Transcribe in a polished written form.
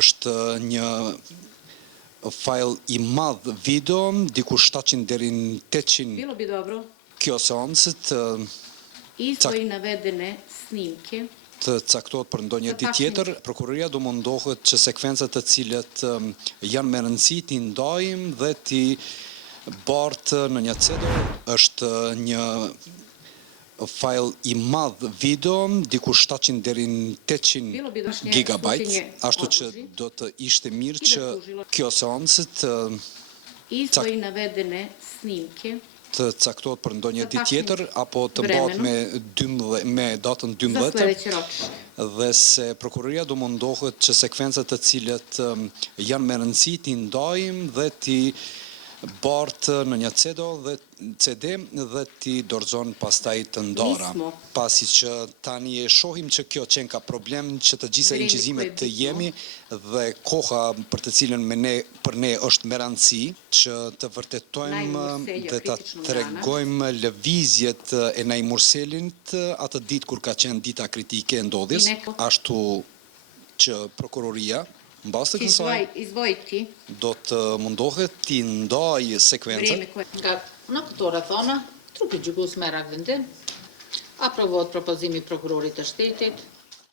është një fajl i madh video, diku 700 deri në 800 Bilo bi dobro kjo seancë izdvoji navedene snimke të caktohet për ndonjë ditë tjetër. Prokuroria do mundohet që sekvencat të cilat janë me rëndësi t'i ndajmë dhe t'i bartë në një cedër. Është një fajl i madh video, diku 700 deri në 800 gigabajt, ashtu që do të ishte mirë që kjo seancë izdvoji navedene snimke të caktohet për ndonjë ditë tjetër apo të mbahet me datën 12 dhe se prokuroria do mundohet që sekvencat të cilat janë me rëndësi t'i ndajmë dhe t'i bartë në një CD dhe t'i dorëzon pastaj të ndara. Pasi që tani e shohim që kjo qenë ka problem që të gjitha incizimet të jemi dhe koha për të cilën për ne është me rëndësi që të vërtetojmë dhe të tregojmë lëvizjet e Naj Murselinit atë ditë kur ka qenë dita kritike e ndodhjes, ashtu që prokuroria mbas të kësaj do të mundohet t'i ndajë sekvencët. Nga në këto rrethona, trupi gjykues merr vendim, aprovohet propozimi i prokurorit të shtetit